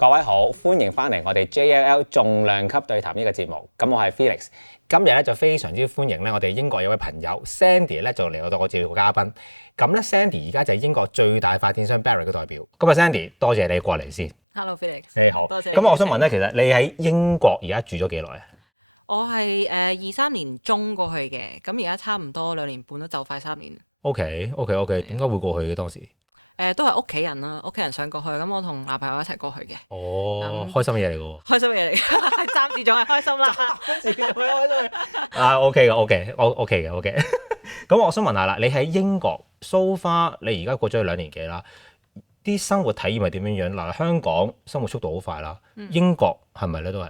各位好，歡迎翻嚟我哋 JLL 重量級對談呢個節目。咁我係 Felix，今日咧就非常之歡迎咧我哋英國有位朋友 Sandy 咧就嚟到我做個嘉賓。咁咧 Sandy 而家就係英國最大發展商 Barratt 嘅代表。咁啊 Sandy，多謝你過嚟先。Hello Felix，你好。多謝。咁我想問咧，其實你喺英國而家住咗幾耐啊？我係23年中過去嘅，咁而家差唔多2年半都就快3年。OK，點解會過去嘅當時？都係屋企人啦，屋企人想過去，咁我同男朋友一齊過去嘅。哦，開心嘅嘢嚟嘅喎。開心嘅嘢嚟，暫時仲係開心啦。暫時仲係開心嘅。啊 OK 嘅。咁我想問下啦，你喺英國 so far，你而家過咗去2年幾啦？啲生活體驗係點樣樣？嗱，香港生活速度好快啦，英國係咪咧都係？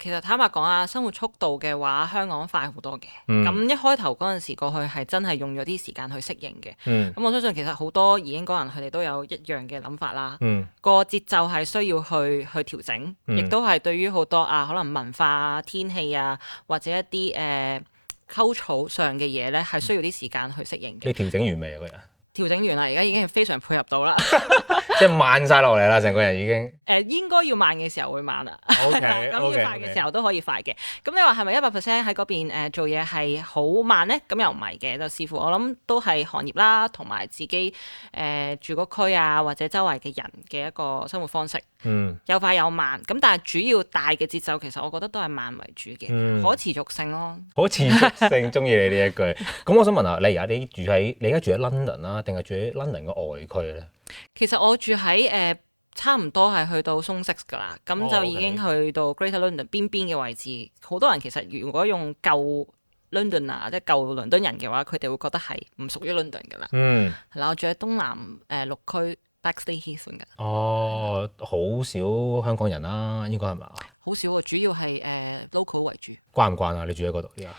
其實坦白講啊，生活速度嘅話，香港快好多嘅。咁一開頭嗰陣時過去係真係用咗啲時間去適應嘅。咁我相信其實好多移英港人佢哋都有一樣嘅諗法啦。個節奏係需要去調整，亦都係對於好多可能文化啊、天氣啊，或者一啲溝草上嘅嘢咧，係需要啲時間去適應嘅。你調整完未啊？個人調整完啦，而家已經係非常配合到啦。即係慢晒落嚟啦，成個人已經。應該要慢嘅時候會慢啦。OK，咁要快嘅時候都可以快嘅。咁你話係咪100% 喺嗰邊做嘢係好慢咧？咁又唔係嘅，就視乎我諗都係行業啦，同埋自己住嗰區啊，或者周圍嘅人嘅一個生活方式。有快有慢。咁但係主要大嘅節奏其實我覺得都係慢為主嘅，可持續性咯。可持續性，中意你呢一句。咁我想問下，你而家你而家住喺 London 啦，定係住喺 London 嘅外區咧？其實我住喺差唔多係去到Zone 6㗎啦，咁就已經去到 Greater London 邊嘅位置。好多人其實如果用舊 London 啊，即係舊倫敦人嘅話，佢哋會覺得係唔屬於 London 㗎啦。係啦，我住喺東南6區 Bexley Heath 㗎。哦，好少香港人啦，應該係嘛？好少啊，主要係local 為主。慣唔慣啊？你住喺嗰度而家？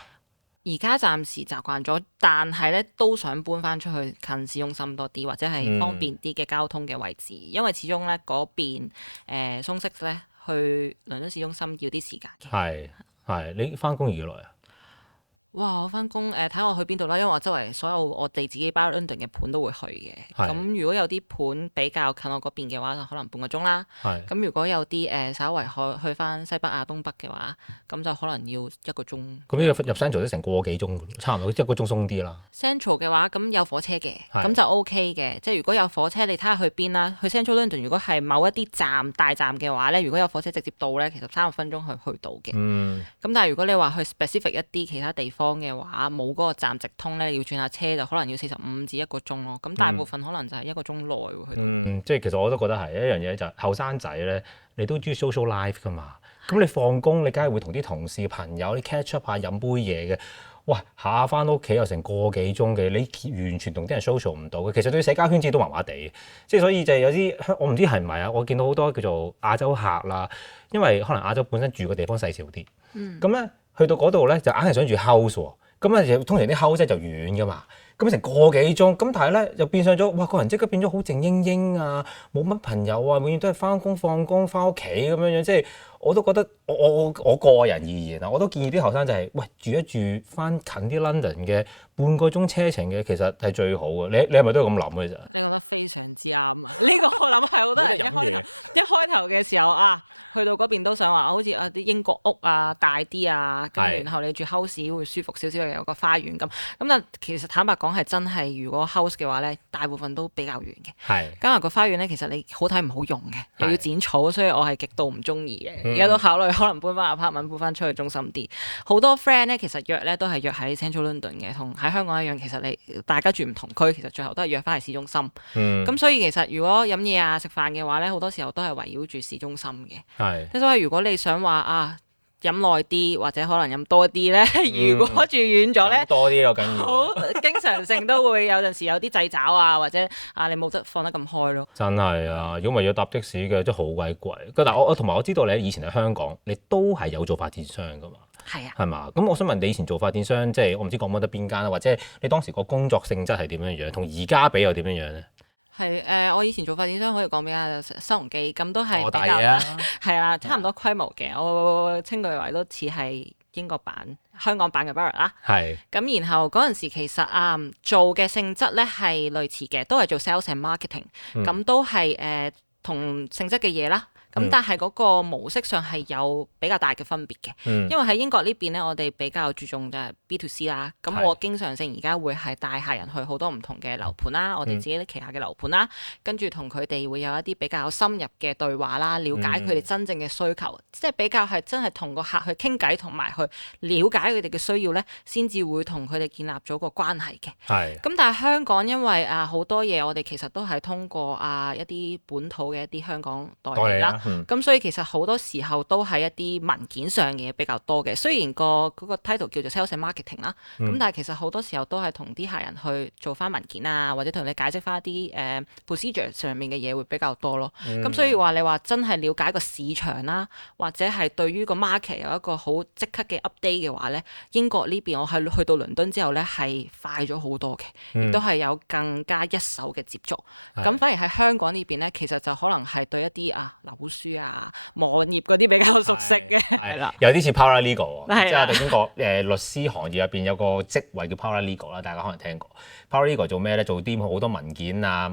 而家暫時習慣咗，但係咧都想搬翻出去近市中心多啲，或者係方便啲嘅交通嘅位置，因為始終咧嗰邊Zone 6咧去倫敦市中心要啲時間嘅。係，你翻工幾耐啊？哇！我翻工睇我去邊度啦，因為我周圍所有我哋自己 Barratt London 嘅盤都會去嘅。咁如果有啲盤比較近我嗰邊嘅話，就可能半個鐘啦。咁如果有啲稍為去翻西北啊、東北嘅話，咁就可能要1個鐘。咁呢個入 Central 都成個幾鐘，差唔多1個鐘鬆啲啦。Central 嘅話，咁有火車嘅，咁就 OK 嘅。即係如果有火車，你睇下去邊啦。去 Central London 如果係某一啲大站嘅話咧，如果有火車直接到咧，其實3個分鐘去到嘅。咁但係如果你話去 specific 一啲其他地方嘅話，冇嗰個站直通咧，要轉下車就可能要45至1個鐘咯。咁大部分可能就係1個鐘內會去到。即係其實我都覺得係一樣嘢，就係後生仔咧，你都中意 social life 噶嘛。咁你放工，你梗係會同啲同事朋友啲 catch up 下飲杯嘢嘅。哇，下翻屋企又成個幾鐘嘅，你完全同啲人 social 唔到嘅。其實對社交圈子都麻麻地，即係所以就係有啲我唔知係唔係啊。我見到好多叫做亞洲客啦，因為可能亞洲本身住嘅地方細小啲，咁咧去到嗰度咧就硬係想住 house 喎。咁啊，通常啲 house 就遠噶嘛，咁成個幾鐘，咁但係咧又變相咗，哇！個人即刻變咗好靜英英啊，冇乜朋友啊，永遠都係翻工放工翻屋企咁樣樣，即係我都覺得我個人而言啊，我都建議啲後生就係，喂，住一住翻近啲 London 嘅半個鐘車程嘅，其實係最好嘅。你係咪都係咁諗嘅啫？你覺得非常之啱啊！呢個我諗係好多人一開頭嘅時候啊，去到嗰邊都想話，好似啲英國屋啊大啲啊，跟住然後你住 house 會舒服少少，又有個花園咁。咁但其實坦白講係真係，如果 house 嘅話咧，大部分都比較遠嘅。加埋個花園咧，其實你好睇唔好用嘅，又要剪草，所以我係極度唔中意嘅。而家都考慮可能搬翻 apartment，搬翻出去中心啲。好多 friend 咧，其實約咧都係約喺 Central London 嘅，同喺香港一樣。其實大家住唔同區，其實最後都係約翻去市中心。咁所以其實如果飲嘢啊、食飯嘅話咧，好多時候都係圍繞住市中心嘅。即係所以如果你想話啊飲耐啲，或者可能飲多啲咧，如果住遠咗咧，多啲又緊要。好經常性都會有陣時有啲掣肘啊，或者你冇得放得咁開咯。真係啊！如果唔係要搭的士嘅，真係好鬼貴。但係我同埋我知道你以前喺香港，你都係有做發展商㗎嘛？係啊，係嘛？咁我想問你以前做發展商，即係我唔知講乜得邊間啦，或者你當時個工作性質係點樣樣，同而家比又點樣樣咧？係我以前做發展商可以講俾啊新鴻基，咁都係比較係啦，差唔多規模嘅。我稱佢為都似係英國版、香港版嘅 Barratt 啦。咁然後嗰陣時其實做嘅性質咧係類似嘅，都係做 sales and marketing，咁都係同性質嘅嘢啦。咁但係嗰個模式上係有比較大嘅分別嘅，因為喺英國呢邊咧，我哋比較注重就係 B to C 啦。咁我經常性而家會係帶客人去好多唔同嘅樓盤啦，我哋自己旗下嘅樓盤啦，跟住同佢哋會有一啲比較深入嘅對話啦，了解佢哋真正嘅需求，即係比較係真係同個客去傾偈，同埋去了解佢哋嘅需要咧，先至會同佢哋建立咗個關係嘅。咁但係香港因為好多嘢，我哋其實都係通過一啲本土嘅一啲香港代理啦。咁所以其實好多時候都係一啲文件上嘅嘢比較多嘅，雖然嗰個 title 叫做 sales and marketing 啦，咁但係其實好多時候都係同啲客人去做翻文件啊，或者同你解釋翻一啲procedure 上面嘅嘢會比較多咯。咁所以話你話真係了解個市場啦，或者係對於個 market 有一個好即刻嘅 update 嘅話咧，英國呢邊我係去到倫敦之後咧係快咗好多嘅，亦都係有更加一手嘅接觸。咁反而喺香港呢邊咧，其實就可能係對一啲樓書啊、網頁嗰啲比較熟悉嘅，係啦，有啲似 paralegal 喎，即係我哋英國律師行業入邊有個職位叫 paralegal 啦，大家可能聽過。paralegal 做咩咧？做啲好多文件啊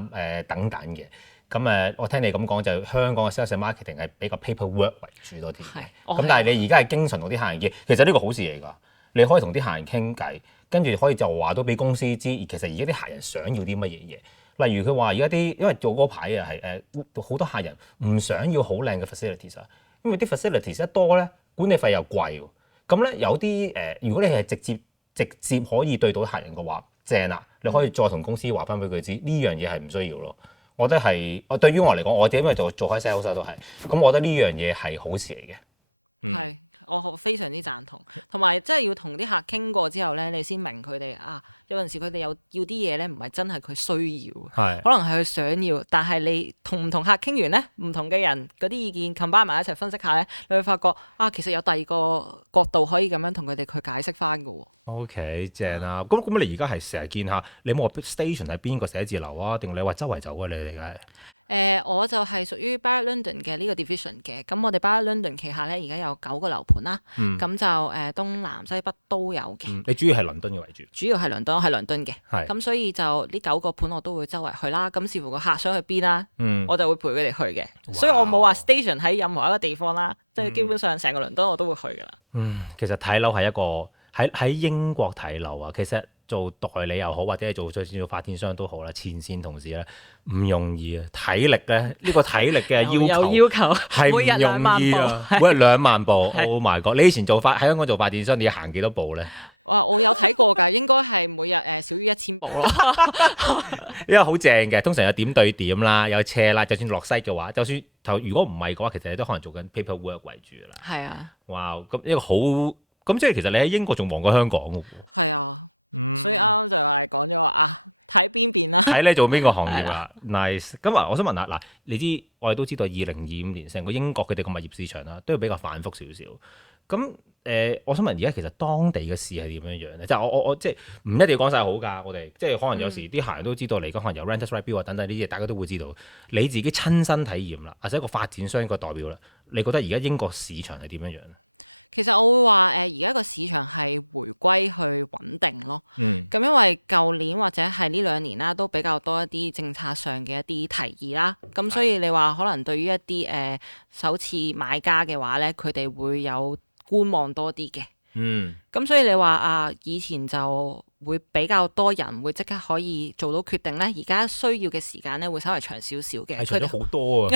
等等嘅。咁我聽你咁講就香港嘅 sales and marketing 係比較 paperwork 為主多啲嘅。咁但係你而家係經常同啲客人嘅，其實呢個好事嚟㗎。你可以同啲客人傾偈，跟住可以就話到俾公司知，其實而家啲客人想要啲乜嘢嘢。例如佢話而家啲，因為做嗰排係好多客人唔想要好靚嘅 facilities 啊，因為啲 facilities 一多咧，管理費又貴喎。咁咧有啲如果你係直接可以對到客人嘅話，正啦，你可以再同公司話翻俾佢知，呢樣嘢係唔需要咯。我覺得係，對於我嚟講，我哋因為做開 sales 都係，咁我覺得呢樣嘢係好事嚟嘅。係。我非常之贊同，同埋即係要同啲客傾過之後咧，你先明佢哋有陣時佢哋要啲嘢咧，唔係真係佢需要，可能係佢想要，但係你同唔同客傾完咧，唔同嘅人嗰啲意見 combine 埋一齊分析下咧，你會發覺其實有第二個角度可以咁樣同佢哋去解釋翻㗎喎。OK， 正啊！咁你而家係成日見下，你冇話 station 喺邊個寫字樓啊？定你話周圍走啊？你哋梗係？我就係屬於 Barratt London 嘅呢個 division 嘅，咁我哋 Barratt London 旗下咧而家有9個樓盤啦，咁就東南西北都有嘅。你主要係倫敦嘅為主？主要係倫敦，我係倫敦嘅，咁所以就呢9個盤我都會周圍去啦。咁視乎個客想去邊啦，我就會陪佢哋去嘅。所以我冇話 station 喺任何一個地方啦，即係基本上成個倫敦我都會去噶啦。其實睇樓係一個喺英國睇樓啊，其實做代理又好，或者係做發展商都好啦，前線同事咧唔容易啊！體力咧呢個體力嘅要求係唔容易啊！每日2萬步，Oh my God！ 你以前喺香港做發展商，你要行幾多步咧？我有睇過㗎，應該係每日少於1000步咯。因為好正嘅，通常有點對點啦，有車啦，就算落西嘅話，就算如果唔係嘅話，其實你都可能做緊 paperwork 為主啦。係啊！哇！咁一個好咁即係其實你喺英國仲忙過香港㗎喎。係啊。所以啱啱就係講咗話睇邊邊啦，睇你做邊個行業啊？Nice。咁我想問下嗱，你知我哋都知道2025年成個英國佢哋個物業市場啦，都要比較反覆少少。咁我想問而家其實當地嘅市係點樣樣咧？即係我即係唔一定要講晒好㗎，我哋即係可能有時啲客人都知道嚟講，可能有 Renters' Right Bill 啊等等呢啲嘢，大家都會知道。你自己親身體驗啦，或者一個發展商個代表啦，你覺得而家英國市場係點樣樣？其實我會話而家個市場係回歸去穩定咯。咁因為舊年或者係呢2年啦，都比較多一啲政策上嘅一啲提議啦。咁所以你話可能對於一啲首次買家嘅話咧，佢哋會有觀望多啲嘅。咁所以你話以前就會比較多人會即刻可以做到決定咧，而家需要嘅時間咧會稍微長少少嘅。係長咗好多啊！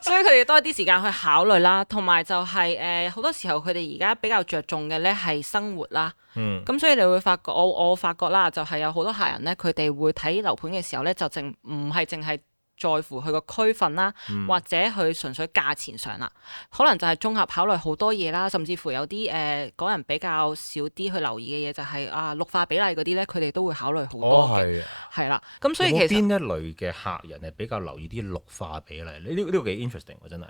所以佢哋多啲時間去考慮啦，同埋就係好多時候佢哋而家比較着重嘅咧係生活啦。咁所以你會發覺我發覺啦，就係有好多客人咧，佢哋會睇樓盤嘅時候咧，就唔係淨係在乎佢個區份啦，或者佢純粹價錢上啦，可能就係綜合考慮好多嘢啦，甚至乎有啲港人比較少啲去留意嘅嘢，就係綠化比例嗰啲咧，佢哋都會考慮好多嘅。係啦，咁所以其實邊一類嘅客人係比較留意啲綠化比例？呢個幾 interesting 喎，真係。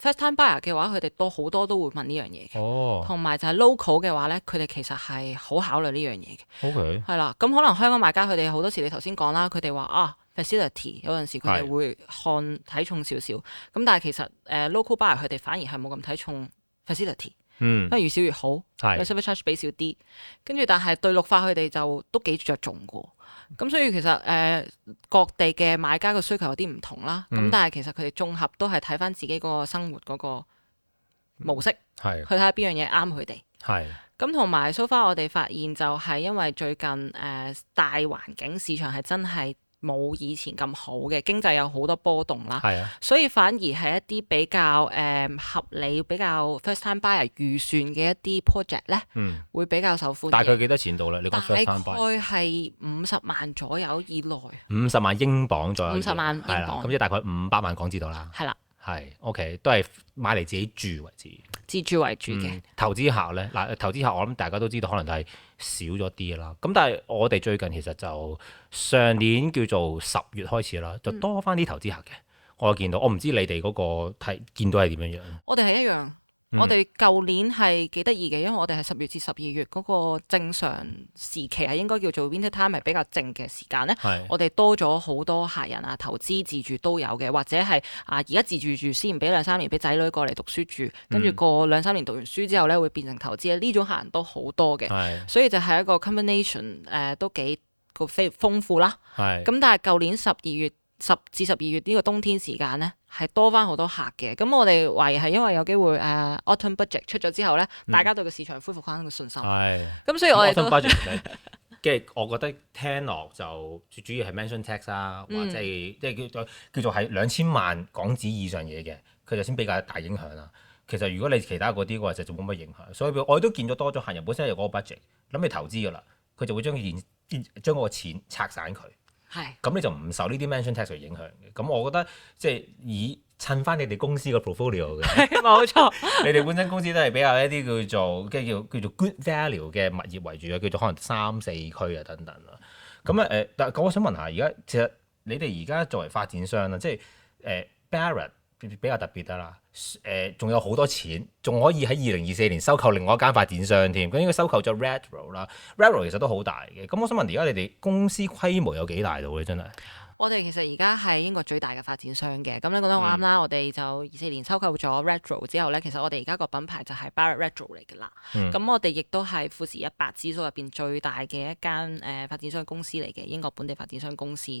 first time buyer 嘅話，佢哋好多都會問呢樣嘢嘅。同埋就係 local 嘅話咧，佢哋其實係好考慮呢樣嘢嘅。OK。係啦，咁可能香港買家佢哋好多時你頭先講啦，佢哋話facility 有陣時佢哋會睇重少少，咁但係其實local buyer 佢哋反而係冇咁睇重 facility。嗯因為越少越好，係個 service charge 俾少啲，跟住但係對綠化佢哋就都幾着重嘅。咁所以其實各地嘅買家嘅需求有啲唔同啦，咁、但係其實佢哋綜合都係睇翻自己嗰個生活嗰個模式，係去睇下邊樣嘢啱佢哋。係咁同埋 so far 我哋發現就係因為最近大環境市場係真係冇以前咁好嘅，經濟有好多波動啦，係啊，所以反而係一啲比較合理、比較 first time buyer 預算嘅一啲 project 咧，會比較受歡迎。大概幾多錢到咧？你講 first 大 time 概 buy 係50萬左右以內， 50萬英鎊左右， 50萬英鎊係啦，咁即係大概500萬港紙到啦。係啦，係 OK，都係買嚟自己住為主。自住為主嘅。投資客咧，嗱投資客我諗大家都知道，可能係少咗啲啦。咁但係我哋最近其實就上年叫做10月開始啦，就多翻啲投資客嘅。我見到，我唔知你哋嗰個見到係點樣樣。我哋係一樣。我哋舊年係幾得意嘅，因為我哋係10月至12月嗰個正常時期係應該叫做 winter time 係比較靜嘅時間咧。我哋多咗好多客人啊，投資自住都有嘅，或者係而家自住住先，俾2-3年俾仔女過嚟讀書住，跟住過2-3年讀完書之後咧會變成投資，呢種客人都好多嘅。所以就係一個 combination 都幾個豐富啦。咁但係舊年10至12月呢個冬天時間咧，係多翻好多客嘅。咁我哋懷疑係因為有機會autumn budget 出咗之後咧，大家對個市場恢復翻個信心。咁所以我哋都跟住我覺得聽落就最主要係 mansion tax 啦，或者係即係叫做係2000萬港紙以上嘢嘅，佢就先比較大影響啦。其實如果你其他嗰啲嘅話，就冇乜影響。所以我哋都見咗多咗客人本身有嗰個 budget 諗住投資㗎啦，佢就會將嗰個錢拆散佢。咁你就唔受呢啲 mansion tax 影響嘅。咁我覺得即係以襯翻你哋公司個 portfolio 嘅，冇錯。你哋本身公司都係比較一啲叫做 good value 嘅物業為主嘅，叫做可能3-4區啊等等啦。咁但係我想問下，而家其實你哋而家作為發展商啦，即係Barratt 比較特別得啦。仲有好多錢，仲可以喺2024年收購另外一間發展商添。咁應該收購咗 Redrow 啦 ，Redrow 其實都好大嘅。咁我想問，而家你哋公司規模有幾大到咧？真係？我哋其實而家係英國最大嘅發展商嘅，咁你覺得我啱啦。我哋就24年收購咗 Redrow 之後咧，其實我哋而家個品牌就係 Barratt Redrow 嚟㗎啦。咁我哋亦都係富時100指數入邊最大嘅一間發展商公司嚟嘅，英國本地發展商公司。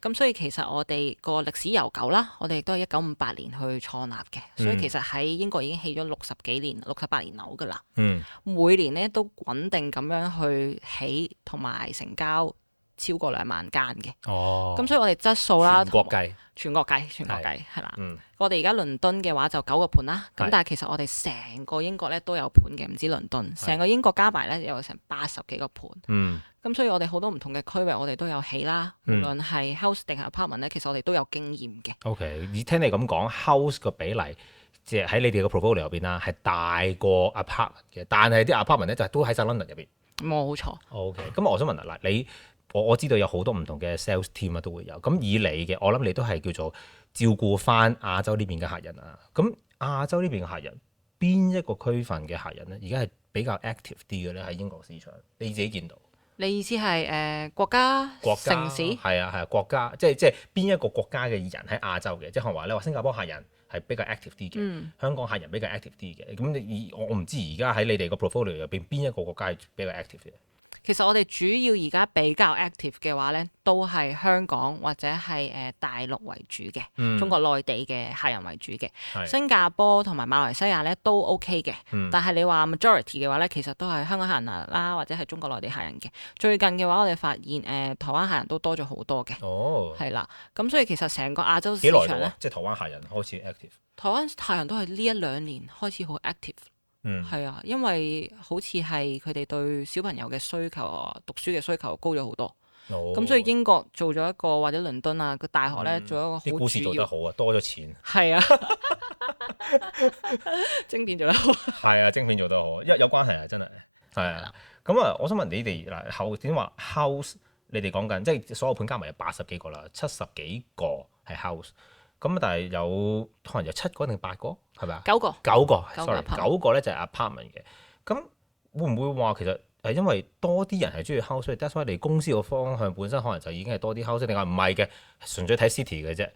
咁所以其實我哋個歷史悠久啦，我哋亦都係1958年去創立嘅，所以其實喺英國已經起咗60幾年、68年樓㗎啦。每年咧都穩定咁樣去起同埋成交超過2萬間嘅，咁所以我哋質素啦，全國計係啦。我哋而家倫敦嘅話就9個盤啦，咁但係其實我哋成個英國咧都有盤嘅，唔止倫敦，成個英國加埋咧有成80幾個盤。咁所以我哋好多唔同嘅區域我哋都有起啦，無論係 house 定係 apartment 咧，其實我哋都有經驗嘅。OK，而聽你咁講 house 個比例，即係喺你哋嘅 portfolio 入邊啦，係大過 apartment 嘅，但係啲 apartment 咧就都喺晒 London 入邊。冇錯。OK，咁我想問啦，嗱我知道有好多唔同嘅 sales team 啊，都會有。咁以你嘅，我諗你都係叫做照顧翻亞洲呢邊嘅客人啊。咁亞洲呢邊嘅客人，邊一個區份嘅客人咧，而家係比較 active 啲嘅咧喺英國市場？你自己見到？你意思係國家城市？係啊，國家，即係邊一個國家嘅人喺亞洲嘅？即係可能話你話新加坡客人係比較 active 啲嘅，香港客人比較 active 啲嘅。咁我唔知而家喺你哋個 portfolio 入邊邊一個國家係比較 active 嘅？其實我哋主要而家比較 active 嘅話咧，都係香港或者係大陸為主嘅，中國內地嘅客人為主嘅。新加坡同埋馬來西亞咧都 OK 嘅，但係你話 majority 嘅話咧，其實都係香港客人啦，或者係中國內地客人嘅。最近嘅話，我哋發現台灣客人都多咗好多嘅。係啦，咁所以其實成個亞洲市場咧，即係台灣客人開始 active。台灣客人都係呢1-2年開始好 active。係啊，因為好似係佢哋對小朋友嘅需求啊，讀書嘅需求高咗好多。咁所以英國做咗一個或者倫敦啊個大學咧，做一個好主要。啲股市做得好啊，多咗錢。係啊，晶片做得好。係啊，晶片做得好，因為有關係啊，真係係啊。咁啊，我想問你哋嗱點話 house？你哋講緊即係所有盤加埋有80幾個啦，70幾個係 house。咁但係有可能有7個定8個係咪啊？9個，sorry， 9個咧就係 apartment 嘅。咁會唔會話其實係因為多啲人係中意 house，所以 that's why 你公司個方向本身可能就已經係多啲 house，定係唔係嘅？純粹睇 city 嘅啫。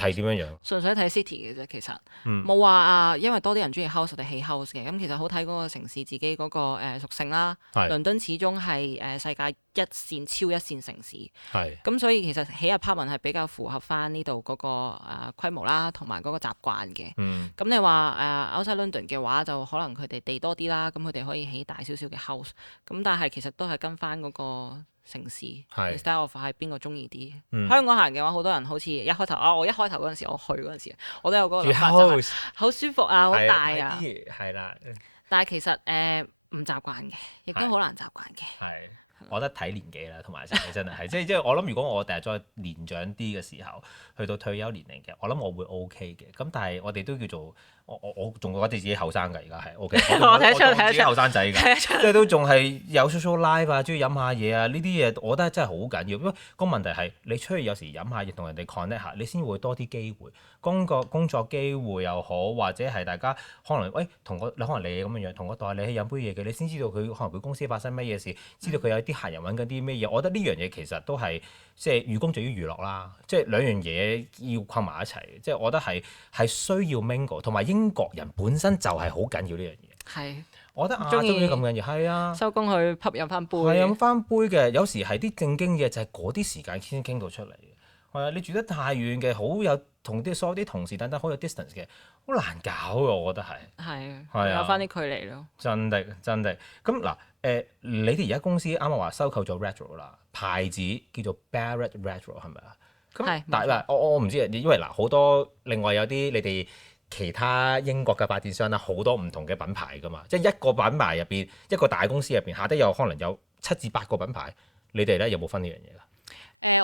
係點樣樣？純粹睇 city 嘅啫，其實嗯冇話啊，因為多啲人中意 house 我哋起 house 嘅，咁其實好睇嗰個城市自己嗰個屬性啦。係倫敦始終係世界一線超一線城市，係咁所以其實起 apartment 係比較符合翻呢度嗰個規模啦，同埋嗰個習慣嘅。嗯咁你話outside London 嘅話，就可能佢哋地多啲啦，咁佢哋可以起大少少嘅 house，咁但係其實都係跟翻嗰個城市係 style of 係邊個中意啲。嗯香港行嘅話，好多人好似一開頭我一開頭嗰陣時，我去嗰陣時，我都有嗰個住諗法，就係 house 好舒服啊，好係大啊，係啦，但係其實唔習慣嘅，亦都好難習慣嘅。係。我覺得睇年紀啦，同埋真係即係我諗，如果我第日再年長啲嘅時候，去到退休年齡嘅，我諗我會 OK 嘅。咁但係我哋都叫做我仲覺得自己後生㗎，而家係 OK。我睇得出我自己後生仔㗎，即係都仲係有 social life 啊，中意飲下嘢啊，呢啲嘢我覺得真係好緊要。因為個問題係你出去有時飲下嘢，同人哋 connect 下，你先會多啲機會。工作機會又好，或者係大家可能同你可能你咁樣樣，同我代你去飲杯嘢嘅，你先知道佢可能佢公司發生乜嘢事，知道佢有啲客人揾緊啲咩嘢。我覺得呢樣嘢其實都係即係寓工聚於娛樂啦，即係兩樣嘢要困埋一齊。即係我覺得係需要 mingle，同埋英國人本身就係好緊要呢樣嘢。係，我覺得亞洲嘢咁緊要，係啊，收工去 pub 飲翻杯。係飲翻杯嘅，有時係啲正經嘢就係嗰啲時間先傾到出嚟嘅。係啊，你住得太遠嘅，好有同所有啲同事等等好有 distance 嘅，好難搞嘅，我覺得係。係啊，有翻啲距離咯。真的。咁嗱你哋而家公司啱啱話收購咗 Redrow 啦，牌子叫做 Barrett Redrow 係咪啊？咁但係嗱，我唔知啊，因為嗱好多另外有啲你哋其他英國嘅發展商啦，好多唔同嘅品牌噶嘛，即係一個品牌入邊一個大公司入邊，下低有可能有7至8個品牌，你哋咧有冇分呢樣嘢㗎？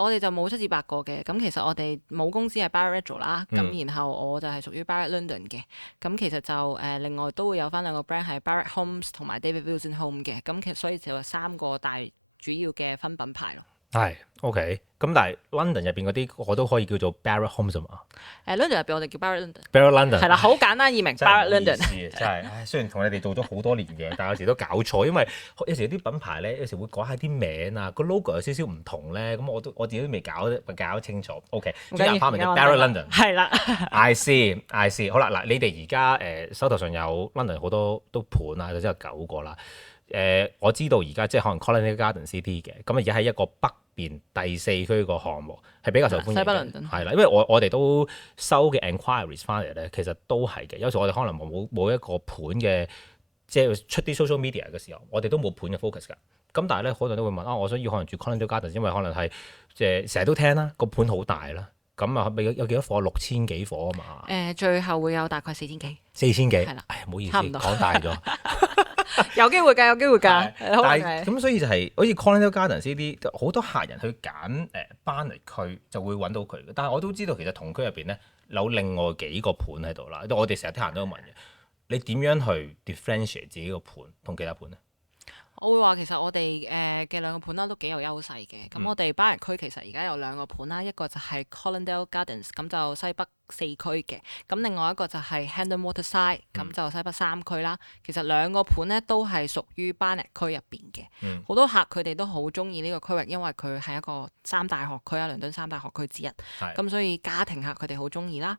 我哋就冇7至8個嘅，咁其實我哋母公司係 Barrett Redrow 啦，咁然後我就係屬於 Barrett London 嘅，咁其實就另外都會有翻2個 brand 係 Barrett Homes 同埋 David Wilson Home 嘅，咁其實所以就有3個大主要嘅分品牌咯。係 OK，咁但係 London 入邊嗰啲我都可以叫做 Barrett Homes 啊嘛。London 入邊我哋叫 Barrett London。Barrett London 係啦，好簡單易明 Barrett London。真係，雖然同你哋做咗好多年嘅，但係有時都搞錯，因為有時啲品牌咧，有時會改下啲名啊，個 logo 有少少唔同咧，咁我自己都未搞清楚。OK，即係 Barrett London。係啦。I see。好啦，嗱，你哋而家手頭上有 London 好多都盤啊，就即係9個啦。我知道而家即係可能 Colonial Garden City 嘅，咁而家喺一個北邊第4區個項目係比較受歡迎嘅。西北倫敦係啦，因為我哋都收嘅 enquiries 翻嚟咧，其實都係嘅。有時我哋可能冇一個盤嘅，即係出啲 social media 嘅時候，我哋都冇盤嘅 focus 㗎。咁但係咧，好多人都會問我想要可能住 Colonial Garden，因為可能係即係成日都聽啦，個盤好大啦。咁啊，有幾多伙？6000幾伙啊嘛。最後會有大概4000幾。4000幾。係啦。唔好意思，差唔多講大咗。有機會㗎。但係咁所以就係好似 Colonial Gardens 呢啲，好多客人去揀班嚟區就會揾到佢嘅。但係我都知道其實同區入邊咧有另外幾個盤喺度啦。我哋成日啲客人都問嘅，你點樣去 differentiate 自己個盤同其他盤咧？我會話其實我哋嘅2個盤啦都幾有優勢嘅。咁我哋巴人區其實而家有2個盤啦，一個就係 Colindale Gardens，咁就西北4區嘅。咁另外一個就係 Hendon Waterside，咁就西北3區啦。其實2個盤咧都係屬於巴人區入邊嘅。好多客佢哋都好中意呢個區域，因為佢係一個3大學區啊，倫敦3大學區之一。咁所以家庭客佢哋好中意啦。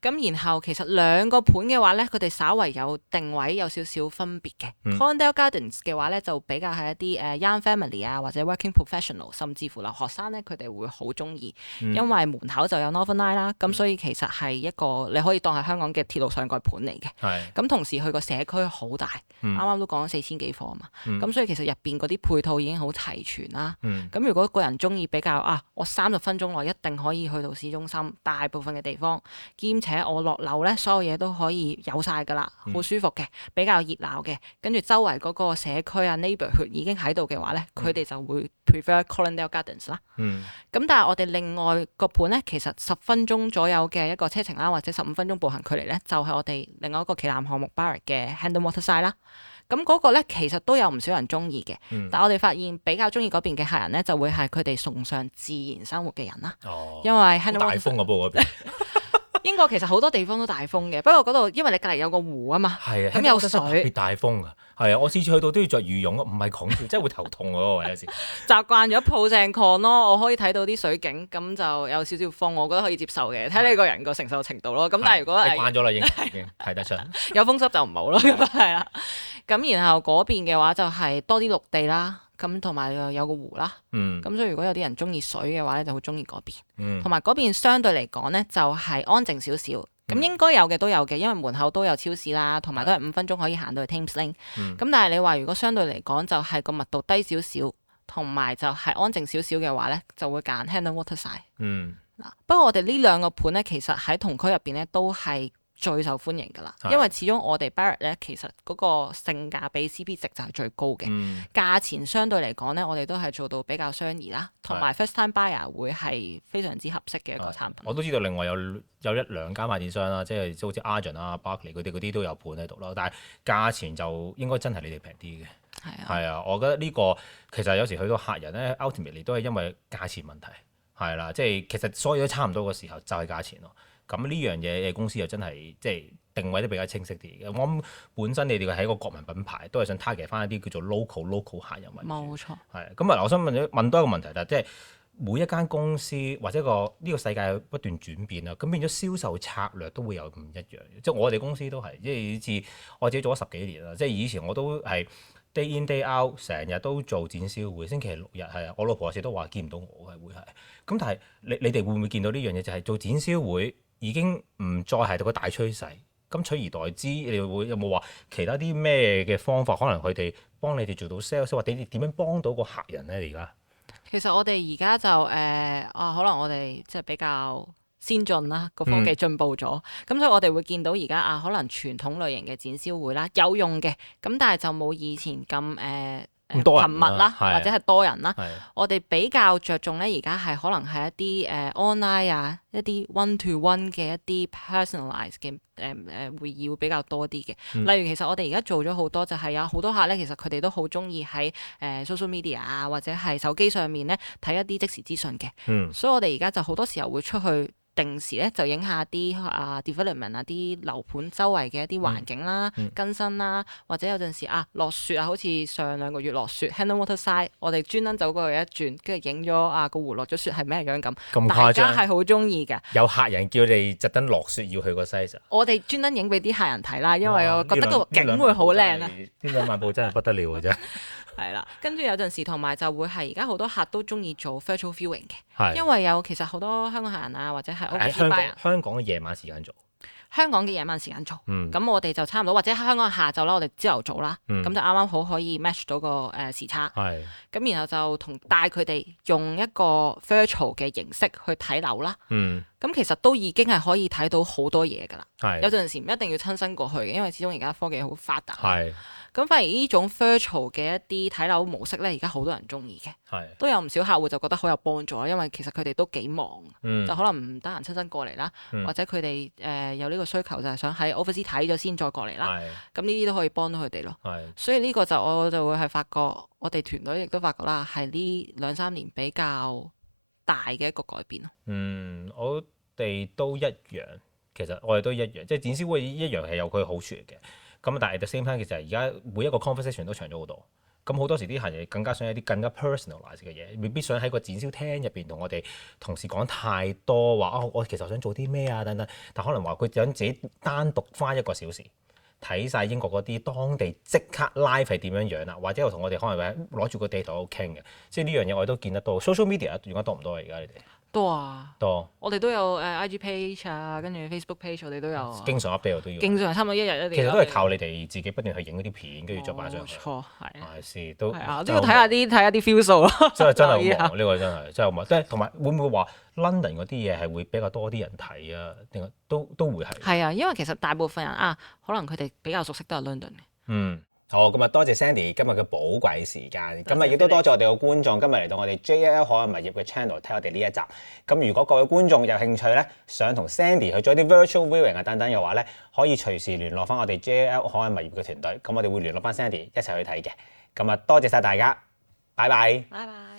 咁然後其實2個盤嘅話咧，佢哋稍為有定位有少少分別嘅。Colindale Gardens 嘅話咧就比較係一啲young family 啊，或者 working professional， 甚至乎留學生咧，佢哋會好中意，因為門口就有 Northern Line 啦。咁所以其實係一個你可以當係香港嘅鐵路上蓋盤嚟嘅。咁同時佢個社區好大，啱啱都講咗4000幾伙啊嘛。咁所以其實入邊嗰啲配套已經好齊全啦。咁如果個人中意比較我30分鐘內一定可以去到市中心大部分嘅地方，兼且我落樓咧所有嘢都可以有晒㗎啦，好舒服嘅，比較熱鬧嘅，跟住周圍嗰個社區啊 neighborhood 已經喺度嘅話咧，佢哋就會 prefer Colindale Gardens 啦。咁但係我哋另外個盤咧，其實10分鐘左右嘅一個車程啦，或者15分鐘步行距離咧，就係我哋另外一個旗艦項目 Barrett 嘅 Hendon Waterside 啦。咁嗰個咧其實都有唔少人中意嘅，但係我哋發現比較中意嗰邊嘅客人咧，就會係佢哋崇尚自然生活嘅人啦。因為 Hendon 大風啊，不過嗰邊英國其實好多地方都大風嘅，不過嗰度因為你隔離有個湖啊嘛，係啊，咁有特別水，大風啊，係啊，我次次去到都要着羽絨啊，唔係講笑，真係會頭痛喎有時。習慣咗 pros and cons 咯，我可以睇到啲水景，咁就有少少風，我覺得可以接受嘅，睇你個人個承受程度咯。咁但係如果你慣咗啦，已經睇得出。有風濕就唔好咯，咁係啦。咁然後嗰邊嘅話就係多啲陸地啦，咁同埋有個湖啦。咁所以如果有啲人中意水嘅話咧，就會中意嗰邊。同埋嗰邊相對嚟講咧，就係安靜少少。咁應該有嘅都有嘅，因為門口都有超市啦，同埋都係5分鐘可以行到去 Thames Link。咁但係你話如果相對嚟講就係個密度低少少，同埋就係安靜少少嘅話咧，就會揀 Hendon Waterside。不過我哋呢兩個盤咧，其實喺同區入邊咧都係最受歡迎㗎啦，因為始終我哋 Barratt 咧，其實嗰個性價比 CP 值就係最高嘅，價錢相對嚟講咧，我哋都係做到比較相宜啦，同埋 first time buyer 會係非常之合適嘅一個產品。我都知道另外有1-2間發展商啦，即係好似 Argent 啊、Barclay 佢哋嗰啲都有盤喺度咯，但係價錢就應該真係你哋平啲嘅。係啊，我覺得呢個其實有時去到客人咧 ultimately 都係因為價錢問題，係啦，即係其實所有都差唔多嘅時候就係價錢咯。咁呢樣嘢公司又真係即係定位得比較清晰啲嘅。我諗本身你哋係一個國民品牌，都係想 target 翻一啲叫做 local 客人為主。冇錯。係咁啊！我想問多一個問題啦，即係每一間公司或者呢個世界不斷轉變啦，咁變咗銷售策略都會有唔一樣。即係我哋公司都係，即係以至我自己做咗10幾年啦。即係以前我都係 day in day out，成日都做展銷會，星期6日係啊，我老婆有時都話見唔到我係會係。咁但係你哋會唔會見到呢樣嘢？就係做展銷會已經唔再係個大趨勢，咁取而代之，你會有冇話其他啲咩嘅方法？可能佢哋幫你哋做到 sales，或者你點樣幫到個客人咧？而家其實我哋而家就可能我哋即係比較先進啦，個科技進步咗，咁所以我哋會見到而家可能傳統類型嘅展銷會啦，有用嘅，咁但係就冇以前咁頻密啦，或者係多人啦。我哋比較着重咧，而家係可能係一啲online 啊，一啲 one to one 嘅一啲 personalize 嘅會議會比較多啲嘅。例如其實我哋而家做咗好多，就係有好多客咧，其實佢哋都好中意喺social media 啊，或者係手機上面咧睇一啲即時資訊嘅。所以我哋而家就好多時候會出去。定時咧就影下啲development 啊，啲樓盤周圍嘅一啲環境啦、更新啦，或者有陣時落雪啊，好似上2個月落雪 Hendon Waterside， 我哋專登走過去一轉，跟住影咗個湖落咗雪係咩樣咁，大家係好中意嘅。有客人叫你特登落雪要去個 size， 我哋專登影俾啲客人睇啦，因為我覺得個景會好靚啊！呢2萬步真係不得了嘅啫。係啦，跟住有陣時同埋就會係而家好多客都中意做 virtual viewing 嘅，因為有其實好多香港客人啊，或者係屋企班人，香港嘅夜晚時間做，香港嘅夜晚時間做，咁我哋就差唔多，或者香港嘅下晝啦，我哋朝頭早啦，咁就啱啱好可以 match 到個時差，咁然後就帶佢哋用一個 virtual 嘅形式去睇樓啦，咁其實都已經係可以睇到好多嘢㗎啦，有陣時唔一定要親身過去嘅，因為始終而家科技好發達。咁反而呢種 virtual 嘅一啲睇樓模式咧，而家好多人中意嘅，都有唔少客戶就覺得好有幫助啦，因為其實佢哋都幾忙，就可能唔得閒親身過嚟啦，或者佢哋有呢個需求就係想喺 office 睇咗先再過嚟啦，咁呢啲都可以幫到佢哋咯。所以呢個我就會係發覺，我哋團隊亦都發覺啦，係呢2-3年比較大嘅一個改變咯。我哋都一樣，其實我哋都一樣，即係展銷會一樣係有佢好處嚟嘅。咁但係 at the same time 其實而家每一個 conversation 都長咗好多，咁好多時啲客人更加想有啲更加 personalize 嘅嘢，未必想喺個展銷廳入邊同我哋同事講太多話我其實想做啲咩啊等等，但可能話佢想自己單獨花1個小時睇晒英國嗰啲當地即刻 live 係點樣樣啦，或者我同我哋可能攞住個地圖喺度傾嘅，即係呢樣嘢我哋都見得到。social media 用得多唔多啊？而家你哋？多啊，多，我哋都有IG page 啊，跟住 Facebook page 我哋都有，經常 update 都要，經常差唔多1日一啲。其實都係靠你哋自己不斷去影嗰啲片，跟住再擺上去。冇錯，係。都要睇下啲 feel 數咯。真係好忙，呢個真係好忙。即係同埋會唔會話 London 嗰啲嘢係會比較多啲人睇啊？定係都會係？係啊，因為其實大部分人可能佢哋比較熟悉都係 London 嘅。好，咁啊多謝 Sandy 今日嘅寶貴時間，咁啊亦都多謝我哋嘅觀眾今日嚟到我哋 JLL 海外物業嘅 channel 睇我哋呢一集。咁如果各位觀眾有興趣咧，想同 Sandy 去做啲 virtual viewing 啊等等嘅話咧，可以隨時聯絡翻我哋 JLL 海外物業嘅團隊，咁我哋會聯絡翻 Sandy 一齊去睇嘅。咁啊多謝晒大家，拜拜。拜拜。